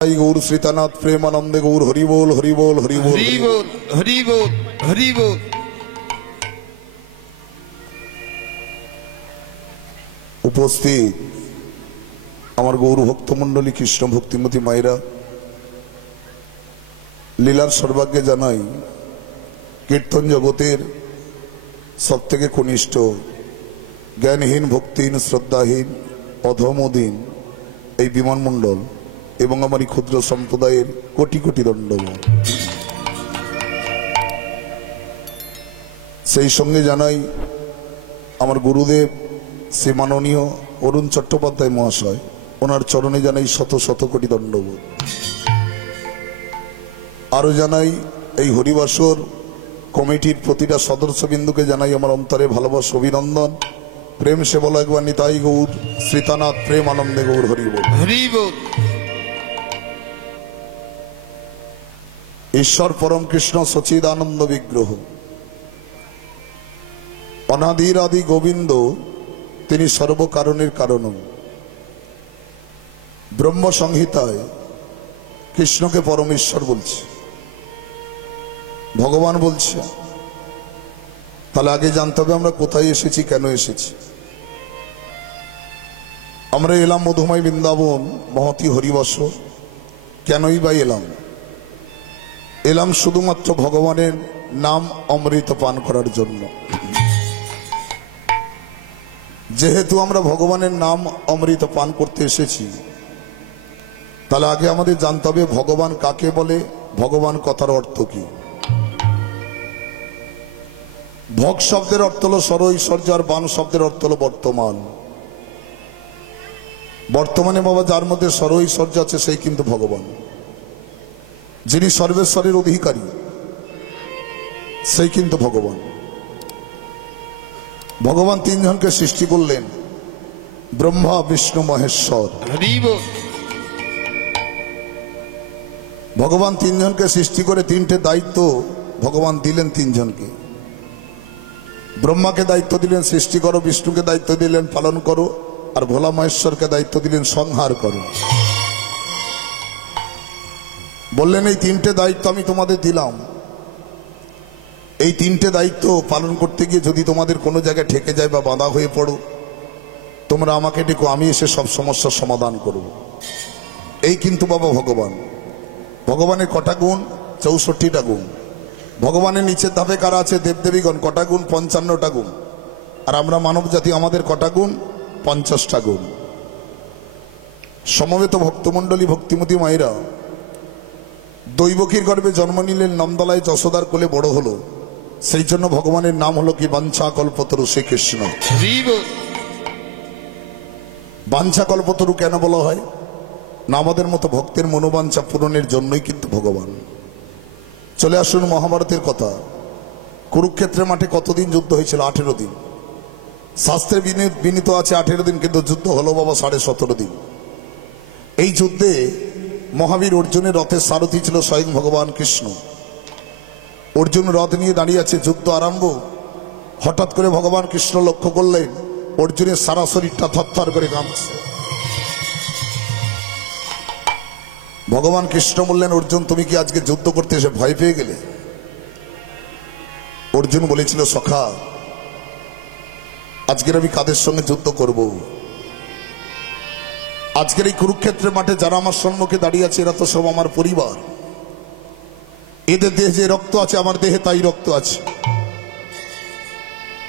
गौर श्रीतानाथ प्रेमानंदे गौर हरि बोल हरि बोल हरि बोल हरि बोल हरि बोल हरि बोल। उपस्थित আমার গৌর ভক্তমণ্ডলী কৃষ্ণ ভক্তিমতী মায়েরা, লীলার সর্বাগ্যে জানাই কীর্তন জগতের সবথেকে কনিষ্ঠ জ্ঞানহীন ভক্তিহীন শ্রদ্ধাহীন অধমহীন এই বিমানমণ্ডল এবং আমার এই ক্ষুদ্র সম্প্রদায়ের কোটি কোটি দণ্ডবত। সেই সঙ্গে জানাই আমার গুরুদেব শ্রী মাননীয় অরুণ চট্টোপাধ্যায় মহাশয়, ওনার চরণে জানাই শত শত কোটি দণ্ডবোধ। আরো জানাই এই হরিবাসর কমিটির প্রতিটা সদস্যবিন্দুকে জানাই আমার অন্তরে ভালোবাসা অভিনন্দন। প্রেম সে বলো একবার নিতাই গৌর শ্রীতানাথ প্রেম আনন্দে গৌর হরি বল হরি বল। ঈশ্বর পরম কৃষ্ণ সচিদানন্দ বিগ্রহ অনাদির আদি গোবিন্দ, তিনি সর্বকারণের কারণ। ব্রহ্ম সংহিতায় কৃষ্ণকে পরমেশ্বর বলছে, ভগবান বলছে। তাহলে আগে জানতে হবে আমরা কোথায় এসেছি, কেন এসেছি। আমরা এলাম মধুময় বৃন্দাবন মহতি হরিবস। কেনই বা এলাম? এলাম শুধুমাত্র ভগবানের নাম অমৃত পান করার জন্য। যেহেতু আমরা ভগবানের নাম অমৃত পান করতে এসেছি, তাহলে আগে আমাদের জানতে হবে ভগবান কাকে বলে, ভগবান কথার অর্থ কি। ভগ শব্দের অর্থ হলো সর ঐশ্বর্য, আর বান শব্দের অর্থ হলো বর্তমান। বর্তমানে বাবা যার মধ্যে সর ঐশ্বর্য আছে সেই কিন্তু ভগবান। যিনি সর্বেশ্বরের অধিকারী সেই কিন্তু ভগবান। ভগবান তিনজনকে সৃষ্টি করলেন, ব্রহ্মা বিষ্ণু মহেশ্বর। হরি বল। ভগবান তিনজনকে সৃষ্টি করে তিনটে দায়িত্ব ভগবান দিলেন তিনজনকে। ব্রহ্মাকে দায়িত্ব দিলেন সৃষ্টি করো, বিষ্ণুকে দায়িত্ব দিলেন পালন করো, আর ভোলা মহেশ্বরকে দায়িত্ব দিলেন সংহার করো। বললেন এই তিনটে দায়িত্ব আমি তোমাদের দিলাম, এই তিনটে দায়িত্ব পালন করতে গিয়ে যদি তোমাদের কোনো জায়গায় ঠেকে যায় বা বাধা হয়ে পড়ো, তোমরা আমাকে ডেকো, আমি এসে সব সমস্যার সমাধান করব। এই কিন্তু বাবা ভগবান। ভগবানের কটা গুণ? 64টা গুণ। ভগবানের নিচের ধাপে কারা আছে? দেবদেবীগণ। কটা গুণ? 55টা গুণ। আর আমরা মানব জাতি, আমাদের কটা গুণ? 50টা গুণ। সমবেত ভক্তমণ্ডলী ভক্তিমতী মায়েরা, দৈবকীর গর্ভে জন্ম নিলেন, নন্দলায় যশোদার কোলে বড় হলো। সেই জন্য ভগবানের নাম হলো কি? বাঞ্ছা কল্পতরু শ্রীকৃষ্ণ। বাঞ্ছা কল্পতরু কেন বলা হয়? না আমাদের মতো ভক্তের মনোবাঞ্ছা পূরণের জন্যই কিন্তু ভগবান। চলে আসুন মহাভারতের কথা। কুরুক্ষেত্রের মাঠে কতদিন যুদ্ধ হয়েছিল? 18 দিন। শাস্ত্রে বিনীত আছে 18 দিন, কিন্তু যুদ্ধ হলো বাবা 17.5 দিন। এই যুদ্ধে মহাবীর অর্জুনের রথের সারথি ছিল স্বয়ং ভগবান কৃষ্ণ। অর্জুন রথ নিয়ে দাঁড়িয়ে আছে, যুদ্ধ আরম্ভ। হঠাৎ করে ভগবান কৃষ্ণ লক্ষ্য করলেন অর্জুনের সারা শরীরটা থরথর করে কাঁপছে। ভগবান কৃষ্ণ বললেন, অর্জুন তুমি কি আজকে যুদ্ধ করতে এসে ভয় পেয়ে গেলে? অর্জুন বলেছিল, সখা আজকের আমি কাদের সঙ্গে যুদ্ধ করব? আজকের এই কুরুক্ষেত্রের মাঠে যারা আমার সম্মুখে দাঁড়িয়ে আছে এরা তো সব আমার পরিবার। এদের দেহে যে রক্ত আছে আমার দেহে তাই রক্ত আছে।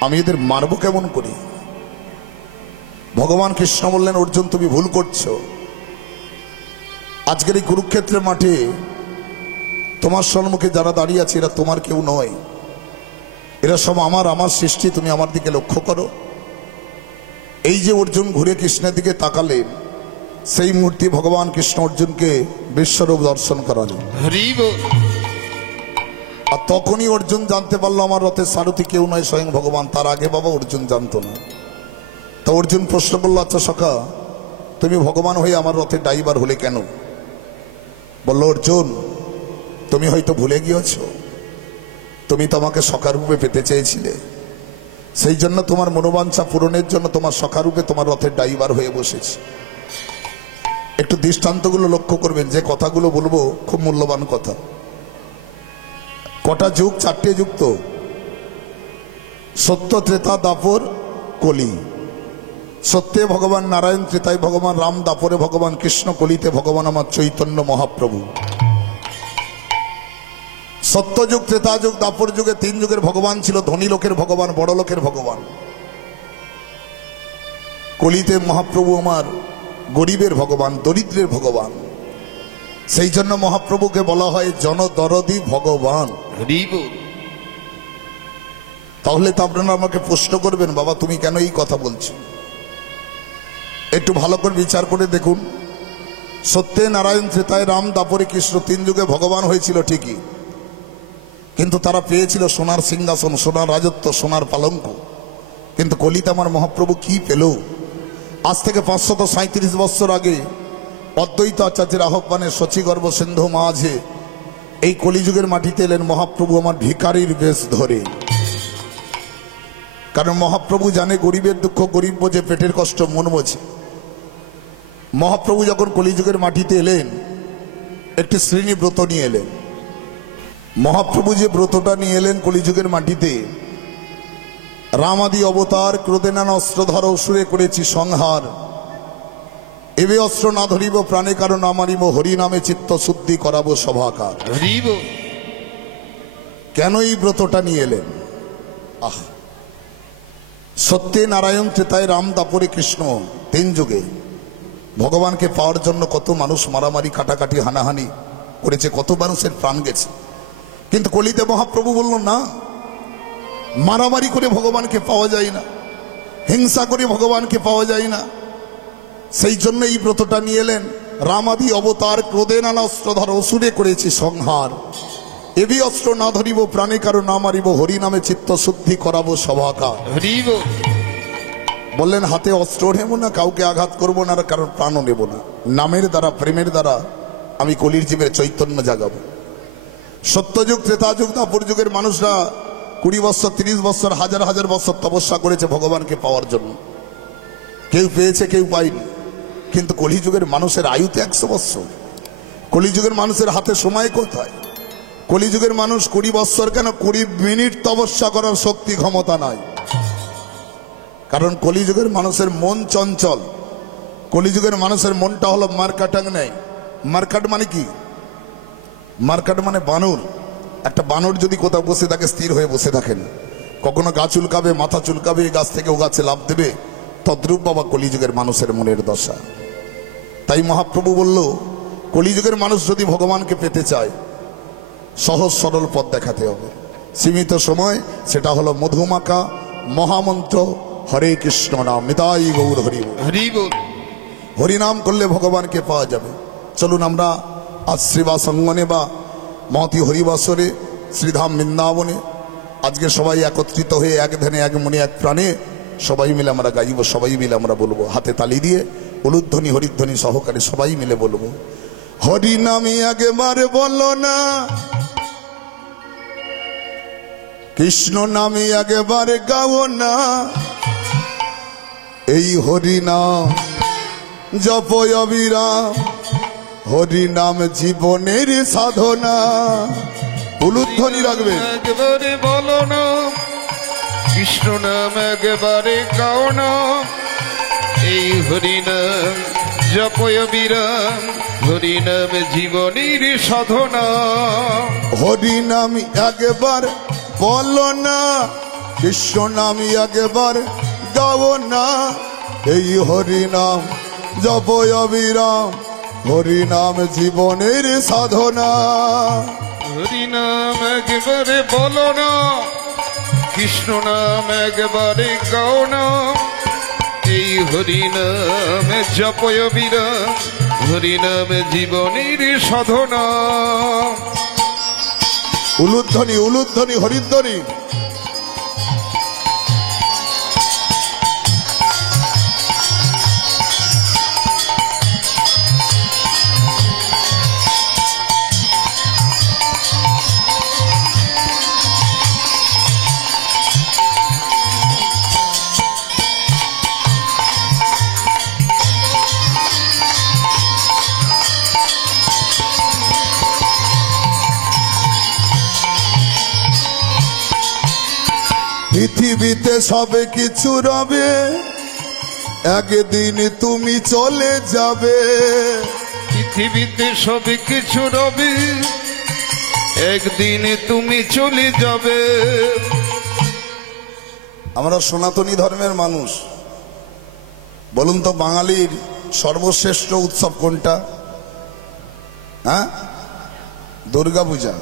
আমি এদের মারবো কেমন করে? ভগবান কৃষ্ণ বললেন, অর্জুন তুমি ভুল করছো। আজকের এই কুরুক্ষেত্রের মাঠে তোমার সম্মুখে যারা দাঁড়িয়ে আছে এরা তোমার কেউ নয়, এরা সব আমার সৃষ্টি। তুমি আমার দিকে লক্ষ্য করো। এই যে অর্জুন ঘুরে কৃষ্ণের দিকে তাকালেন, সেই মুহূর্তে ভগবান কৃষ্ণ অর্জুনকে বিশ্বরূপ দর্শন করালেন। আর তখনই অর্জুন জানতে পারলো আমার রথের সারথি কেউ নয়, স্বয়ং ভগবান। তার আগে বাবা অর্জুন জানতো না। তো অর্জুন প্রশ্ন করলো, আচ্ছা সখা তুমি ভগবান হয়ে আমার রথের ড্রাইভার হলে কেন? বলল, অর্জুন তুমি হয়তো ভুলে গিয়েছ, তুমি তো আমাকে সখা রূপে পেতে চেয়েছিলে। সেই জন্য তোমার মনোবাঞ্ছা পূরণের জন্য তোমার সখা রূপে তোমার রথের ড্রাইভার হয়ে বসেছি। একটু দৃষ্টান্তগুলো লক্ষ্য করবেন, যে কথাগুলো বলবো খুব মূল্যবান কথা। কটা যুগ? 4টে যুগ তো, সত্য, ত্রেতা, দাপর, কলি। সত্যে ভগবান নারায়ণ, ত্রেতায় ভগবান রাম, দাপরে ভগবান কৃষ্ণ, কলিতে ভগবান আমার চৈতন্য মহাপ্রভু। সত্যযুগ, ত্রেতা যুগ, দাপর যুগে 3 যুগের ভগবান ছিল। ধনী লোকের ভগবান, বড় লোকের ভগবান। কলিতে মহাপ্রভু আমার গরিবের ভগবান, দরিদ্রের ভগবান। সেই জন্য মহাপ্রভুকে বলা হয় জনদরদি ভগবান। হরি বল। তাহলে তো আপনারা আমাকে প্রশ্ন করবেন, বাবা তুমি কেন এই কথা বলছো? একটু ভালো করে বিচার করে দেখুন। সত্যে নারায়ণ, ত্রেতায় রাম, দাপরে কৃষ্ণ, 3 যুগে ভগবান হয়েছিল ঠিকই, কিন্তু তারা পেয়েছিল সোনার সিংহাসন, সোনার রাজত্ব, সোনার পালঙ্ক। কিন্তু কলিতে আমার মহাপ্রভু কি পেল? আজ থেকে 537 বছর আগে অদ্বৈত আচার্যের আহ্বানে শচীগর্ভ সিন্ধু মাঝে এই কলিযুগের মাটিতে এলেন মহাপ্রভু আমার ভিখারির বেশ ধরে। কারণ মহাপ্রভু জানে গরিবের দুঃখ, গরিব বোঝে, পেটের কষ্ট মন বোঝে। মহাপ্রভু যখন কলিযুগের মাটিতে এলেন একটি শ্রেণী ব্রত নিয়ে এলেন। মহাপ্রভু যে ব্রতটা নিয়ে এলেন কলিযুগের মাটিতে, রামাদি অবতার, ক্রোধে নানা অস্ত্রধর অসুরে করেছি সংহার, এবে অস্ত্র না ধরিব প্রাণে কারণ আমারিব, হরি নামে চিত্ত শুদ্ধি করাবো সভাকার। হরি বল। কেন এই ব্রতটা নিয়ে এলেন? আহ, সত্যে নারায়ণ, ত্রেতায় রাম, দাপরে কৃষ্ণ, 3 যুগে ভগবানকে পাওয়ার জন্য কত মানুষ মারামারি, কাটাকাটি, হানাহানি করেছে, কত মানুষের প্রাণ গেছে। কিন্তু কলিতে মহাপ্রভু বলল না, মারামারি করে ভগবানকে পাওয়া যায় না, হিংসা করে ভগবানকে পাওয়া যায় না। সেই জন্য এই ব্রতটা নিয়ে এলেন। রামাদি অবতার, ক্রোধে নানা অস্ত্রধর অসুরে করেছি সংহার, এবি অস্ত্র না ধরিব প্রাণে কারো না মারিব, হরি নামে চিত্ত শুদ্ধি করাবো সভাকার। হরি বল। বললেন হাতে অস্ত্র নেব না, কাউকে আঘাত করব না, আর কারোর প্রাণও নেব না। নামের দ্বারা, প্রেমের দ্বারা আমি কলির জীবের চৈতন্য জাগাবো। সত্যযুগ, ত্রেতা যুগ, দাপর যুগের মানুষরা 20 বছর, 30 বছর, হাজার হাজার বছর তপস্যা করেছে ভগবানকে পাওয়ার জন্য। কেউ পেয়েছে, কেউ পায়নি। কিন্তু কলিযুগের মানুষের আয়ুতে 100 বছর। কলিযুগের মানুষের হাতে সময় কোথায়? কলিযুগের মানুষ 20 বছর কেন, 20 মিনিট তপস্যা করার শক্তি ক্ষমতা নাই। কারণ কলিযুগের মানুষের মন চঞ্চল। কলিযুগের মানুষের মনটা হলো মারকাটাং নেই। মারকাট মানে কি? মারকাট মানে বানর। একটা বানর যদি কোথাও বসে থাকে, স্থির হয়ে বসে থাকেন, কখনো গা চুলকাবে, মাথা চুলকাবে, গাছ থেকে ও গাছে লাফ দেবে। তদ্রূপ বাবা কলিযুগের মানুষের মনের দশা। তাই মহাপ্রভু বলল, কলিযুগের মানুষ যদি ভগবানকে পেতে চায়, সহজ সরল পথ দেখাতে হবে। সীমিত সময়, সেটা হলো মধুমাখা মহামন্ত্র হরে কৃষ্ণ নাম, নিতাই গৌর হরি বল। হরি বল। হরিনাম করলে ভগবানকে পাওয়া যাবে। চলুন আমরা আজ শ্রীবাস অঙ্গনে বা মহতি হরিবাসরে শ্রীধাম বৃন্দাবনে আজকে সবাই একত্রিত হয়ে এক ধ্যানে, এক মনে, এক প্রাণে সবাই মিলে আমরা গাইব, সবাই মিলে আমরা বলবো, হাতে তালি দিয়ে উলুধ্বনি হরিধ্বনি সহকারে সবাই মিলে বলবো, হরি নামে একবারে বলো না, কৃষ্ণ নামে একবারে গাও না, এই হরি নাম জপ অবিরাম, হরি নাম জীবনের সাধনা। উলুধ্বনি রাখবে। একবারে বলো না, কৃষ্ণ নাম একবারে গাও না, এই হরি নাম জপয় বিরাম, হরি নাম জীবনের সাধনা। হরি নাম একবার বলো না, কৃষ্ণ নাম একবার গাও না, এই হরি নাম জপয় অবিরাম, হরি নাম জীবনের সাধনা। হরি নাম একবারে বলো না, কৃষ্ণ নাম একবারে গাও না, এই হরি নাম জপয় বিরাম, হরি নাম জীবনের সাধনা। উলুধ্বনি উলুধ্বনি হরিধ্বনি। পৃথিবীতে সবে কিছু রবে, একদিন তুমি চলে যাবে। পৃথিবীতে সব কিছু রবে, একদিন তুমি চলে যাবে। আমরা সনাতনী ধর্মের মানুষ, বলুন তো বাঙালির সর্বশ্রেষ্ঠ উৎসব কোনটা? হ্যাঁ, দুর্গাপূজা।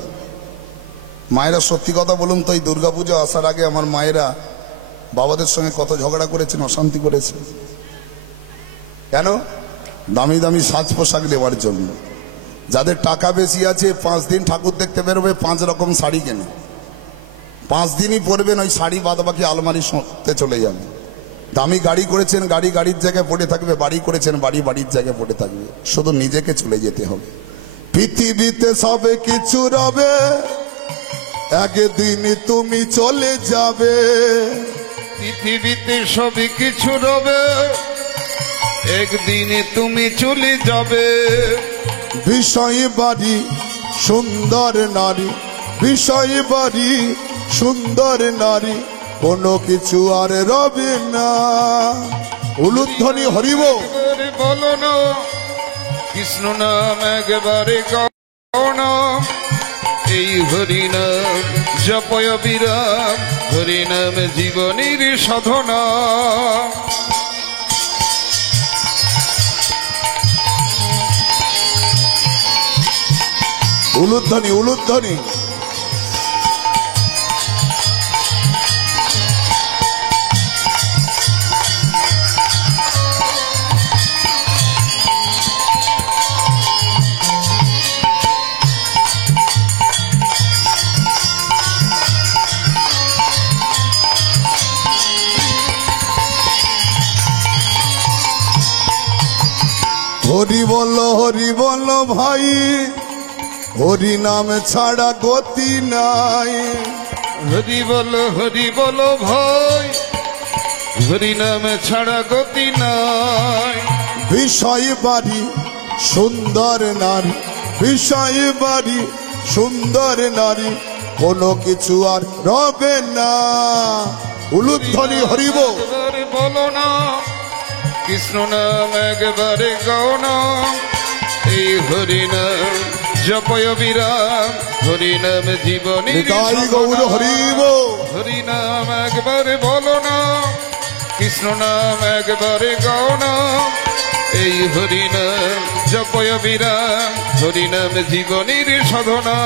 মায়েরা সত্যি কথা বলুন তো, এই দুর্গাপূজা আসার আগে আমার মায়েরা বাবাদের সঙ্গে কত ঝগড়া করেছেন, অশান্তি করেছেন। কেন? দামি দামি সাজ পোশাক দেওয়ার জন্য। যাদের টাকা বেশি আছে 5 দিন ঠাকুর দেখতে বেরোবে, 5 রকম শাড়ি কেনে, 5 দিনই পরবেন ওই শাড়ি, বাদ বাকি আলমারি সঁতে চলে যাবে। দামি গাড়ি করেছেন, গাড়ি গাড়ির জায়গায় পড়ে থাকবে, বাড়ি করেছেন, বাড়ি বাড়ির জায়গায় পড়ে থাকবে। শুধু নিজেকে চলে যেতে হবে। পৃথিবীতে সবে কিছু রবে, একদিন তুমি চলে যাবে। পৃথিবীতে সব কিছু রবে, একদিন তুমি চলে যাবে। বিষয় বাড়ি সুন্দর নারী, বিষয় বাড়ি সুন্দর নারী, কোনো কিছু আর রবে না। উলুধ্বনি হরিব বলো না, কৃষ্ণ নাম একবারে গাও না। এই হরিনাম জপয় বিরাম, হরিনাম জীবনের সাধনা। উলুধ্বনি উলুধ্বনি। হরি বল ভাই, হরি নাম ছাড়া গতি নাই। হরি বলো ভাই, হরি নাম ছাড়া গতি নাই। বিষয় বাড়ি সুন্দর নারী, বিষয় বাড়ি সুন্দর নারী, কোনো কিছু আর রবে না। উলুধ্বনি হরিব বলো না, কৃষ্ণ নাম একবারে গাও না। এই হরিনাম জপয় বিরাম, হরিনাম জীবনী। গৌর হরিব। হরিনাম একবারে বলো না, কৃষ্ণ নাম একবারে গাও না। এই হরিনাম জপয় বিরাম, হরিনাম জীবনীর সাধনা।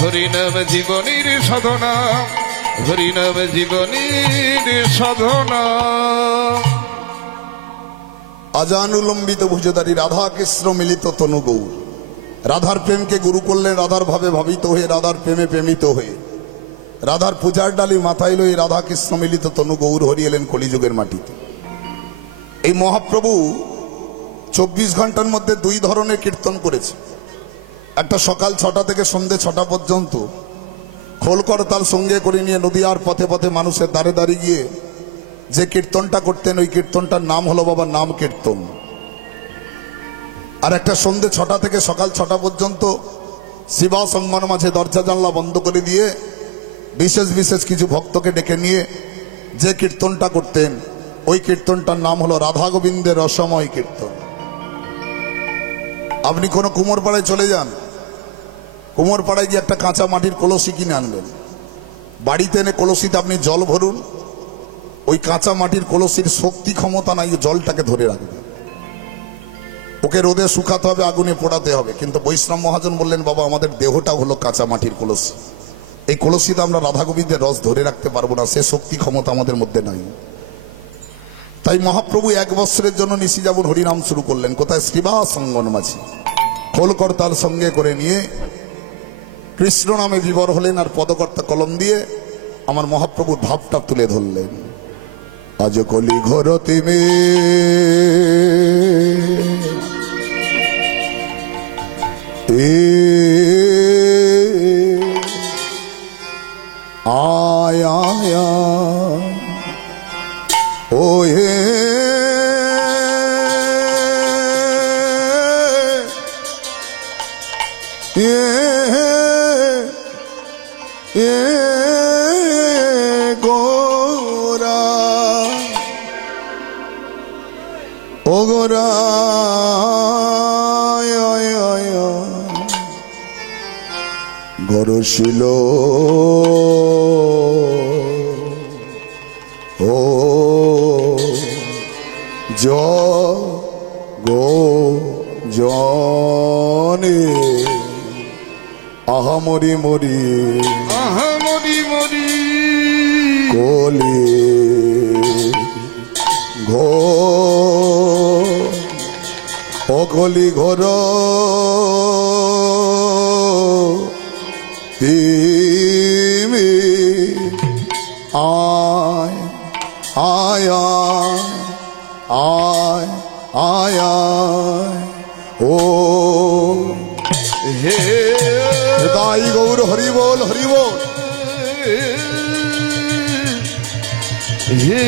হরিনাম জীবনীর সাধনা, হরিনাম জীবনীর সাধনা। আজানুলম্বিত ভুজধারী রাধা কৃষ্ণ মিলিত তনু গৌর। রাধার প্রেমকে গুরু করলেন, রাধার ভাবে ভাবিত হয়ে, রাধার প্রেমে প্রেমিত হয়ে, রাধার পূজার ডালি মাথায় লয়ে রাধা কৃষ্ণ মিলিত তনু গৌর হরি এলেন কলিযুগের মাটিতে। এই মহাপ্রভু 24 ঘন্টার মধ্যে 2 ধরনের কীর্তন করেছে। একটা সকাল 6টা থেকে সন্ধ্যে 6টা পর্যন্ত খোলকর তার সঙ্গে করে নিয়ে নদীয়ার পথে পথে মানুষের দ্বারে দ্বারে গিয়ে যে কীর্তনটা করতেন, ওই কীর্তনটার নাম হলো বাবা নাম কীর্তন। আর একটা সন্ধ্যে 6টা থেকে সকাল 6টা পর্যন্ত শিবা সঙ্গমের মাঝে দরজা জানলা বন্ধ করে দিয়ে বিশেষ বিশেষ কিছু ভক্তকে ডেকে নিয়ে যে কীর্তনটা করতেন, ওই কীর্তনটার নাম হলো রাধা গোবিন্দের রসময় কীর্তন। আপনি কোনো কুমোরপাড়ায় চলে যান, কুমোরপাড়ায় গিয়ে একটা কাঁচা মাটির কলসি কিনে আনবেন, বাড়িতে এনে কলসিতে আপনি জল ভরুন। ওই কাঁচা মাটির কলসির শক্তি ক্ষমতা নাই জলটাকে ধরে রাখবে। ওকে রোদে শুকাতে হবে, আগুনে পোড়াতে হবে। কিন্তু বৈষ্ণব মহাজন বললেন, বাবা আমাদের দেহটা হলো কাঁচা মাটির কলসি, এই কলসিতে আমরা রাধা গোবিন্দের রস ধরে রাখতে পারবো না, সে শক্তি ক্ষমতা আমাদের মধ্যে নাই। তাই মহাপ্রভু 1 বছরের জন্য নিশি যাবন হরিনাম শুরু করলেন। কোথায়? শ্রীবা সঙ্গন মাঝি খোলকর্তার সঙ্গে করে নিয়ে কৃষ্ণ নামে বিবর হলেন, আর পদকর্তা কলম দিয়ে আমার মহাপ্রভুর ভাবটা তুলে ধরলেন। আজ কলি ঘর তিমে আয়া ও হে গো গরছিল ও গো জনে আহা মরি মরি আহা মরি মরি কোলে অকলি ঘর তিমি আয় আয় আয় আয় আয় ও হে তাই গৌর হরি বল হরি বল। হে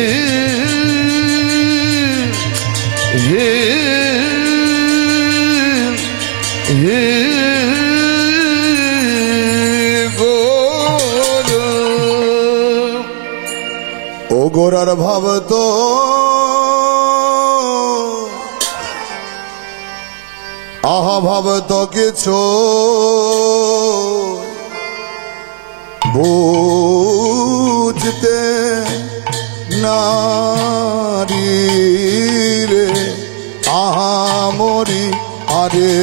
হে হে গোর ও গোরার ভাব তো আহা ভাব তো কিছু বুঝতে নারী রে আহা মরি আরে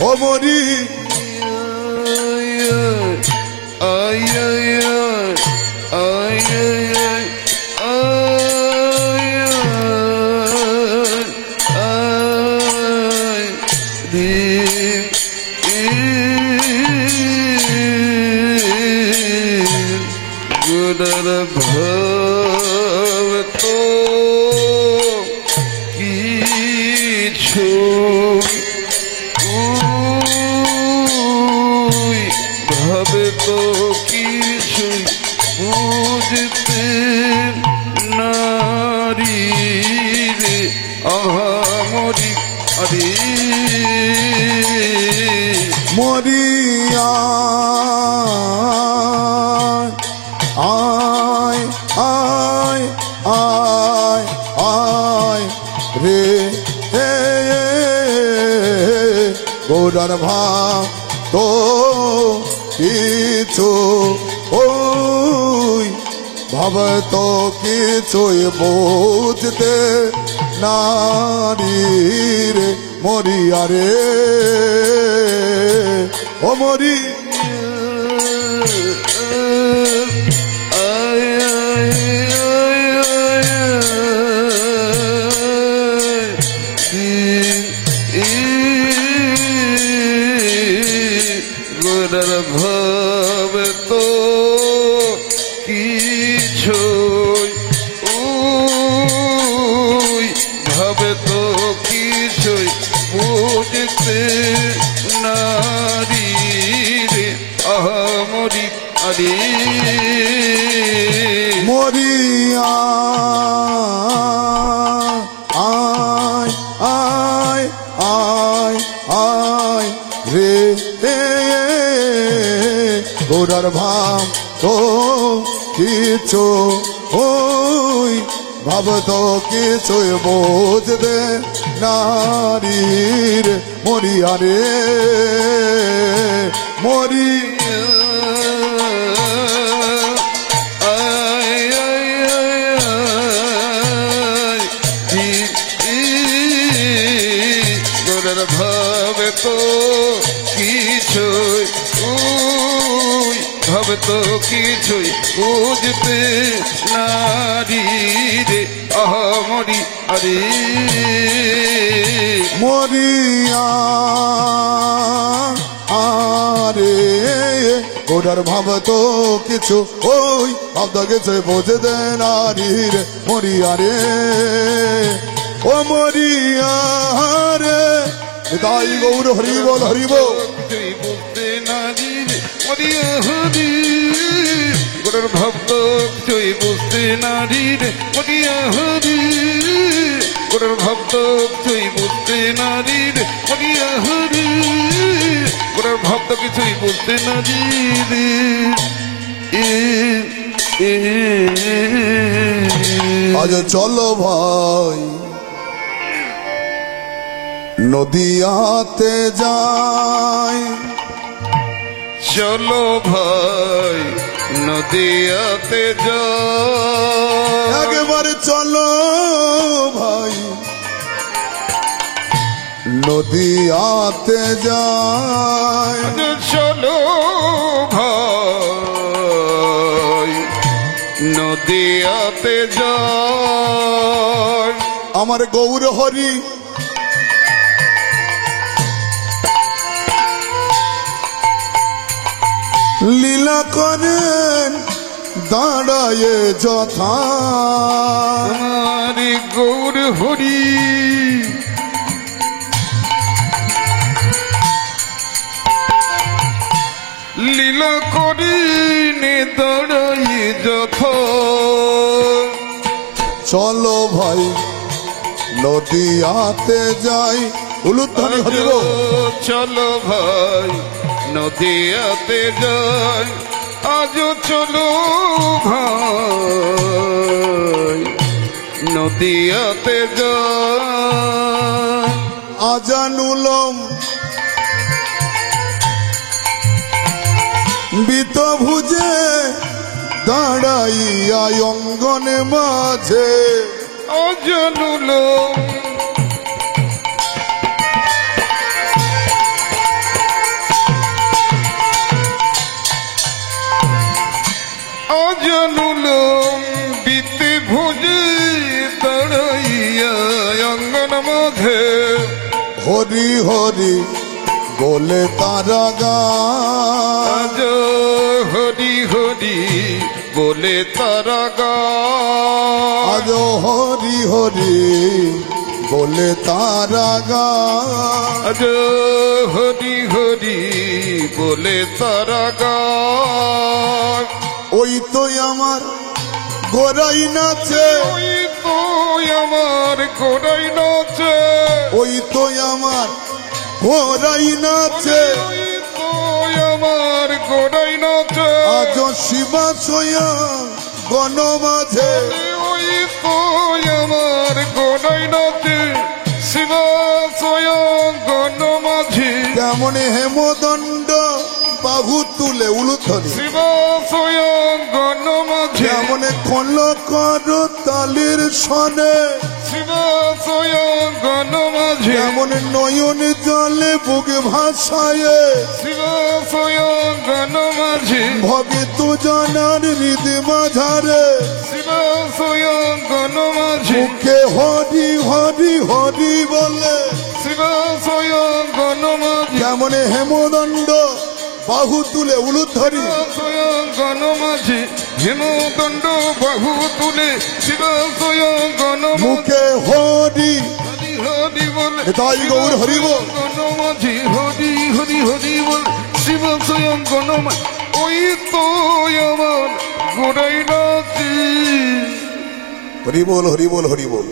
ও মরি ভাব তো কিছু ভাবে তো কিছু বুঝতে নারী রে আহা মরি আরে মরিয়া আয় আয় আয় আয় রে হে গৌরার ভাব তো কিছু ওই ভাব তো কিছুই বুঝতে নারী রে মরিয়া রে ও মরি গোরার ভাব তো কিছু ভাবে তো কিছুই বুঝতে নারী রে আহা মরি আরে মরিয়া আয় আয় আয় আয় রে গোরার ভাব তো কিছু ওই ভাব তো কিছুই বুঝতে নারীর মরিয়া রে মরি গোরার ভাবে তো কিছুই ভাবে তো কিছুই বুঝতে নারী রে আহা মরি আরে মরিয়া আরে গোরার ভাব তো কিছু ওই ভাব তো কিছু বোঝে দে নারীর মরিয়া রে ও মরিয়া রে তাই গৌর হরি বল হরি বল। কিছুই বুঝতে নারী রে মরিয়া হরি গোরার ভাব তো কিছুই বুঝতে নারী রে মরিয়া হরি গোরার ভাব তো কিছুই বুঝতে নারী রে মরিয়া হরি গোরার ভাব তো কিছুই বুঝতে নারী রে আজ চলো ভাই নদিয়াতে যাই, চলো ভাই নদিয়াতে যাই, একবার চলো ভাই নদিয়াতে যাই। চলো ভাই নদিয়াতে যাই, আমার গৌর হরি লীলা করেন দাঁড়ায়ে যথা, আমার গৌর হরি লীলা করি নে দাঁড়াই যথা, চলো ভাই নদিয়াতে যাই। উলুধ্বনি হরিব। চলো ভাই নদিয়াতে যাই, আজ চলো ভাই নদিয়াতে যাই। আজানুলম বিত ভুজে দাঁড়াইয়া অঙ্গনে মাঝে, অজানুল অজানুল বিতে ভুজে দাঁড়াইয়া অঙ্গন মাঝে, হরি হরি বলে তারা গান, আজ হরি হরি বলে তারা আজ হরি হরি বলে তারা গান, আজ হরি হরি বলে তারা গায়। ওই তো আমার গোরাই নাচে, ওই তো আমার গোড়াই নাচে, ওই তো আমার গোরাই নাচে, ওই তো আমার গোড়াই নাচে, আজ শিবা স্বয়ং গণ মাঝে, ওই তো আমার গোড়াই নাচে, শিব স্বয়ং গণ মাঝে, কেমন হেমদণ্ড বাহু তুলে উলুধ্বনি, শিব স্বয়ং গণ মাঝে, কেমন খোল কর তালির সনে, শিব স্বয়ং গণ মাঝে, কেমন নয়ন জলে বুক ভাসায়, শিব স্বয়ং গণ মাঝে, ভবে তু জানার হৃদ মাঝারে, শিব স্বয়ং গণ মাঝে, মুখে হরি হরি হরি বলে, শিব স্বয়ং গণ মাঝে, কেমন হেমদণ্ড বাহু তুলে উলুধ্বনি, স্বয়ং গণ মাঝে, হেমদণ্ড বাহু তুলে, শিব স্বয়ং গণ মুখে হরি হরি হরি বলে, নিতাই গৌর হরি বল। গণ মাঝে হরি হরি হরি বল, শিব স্বয়ং গণ মাঝে, ওই তো আমার গোড়াই নাচে। হরি বল হরি বল হরি বল।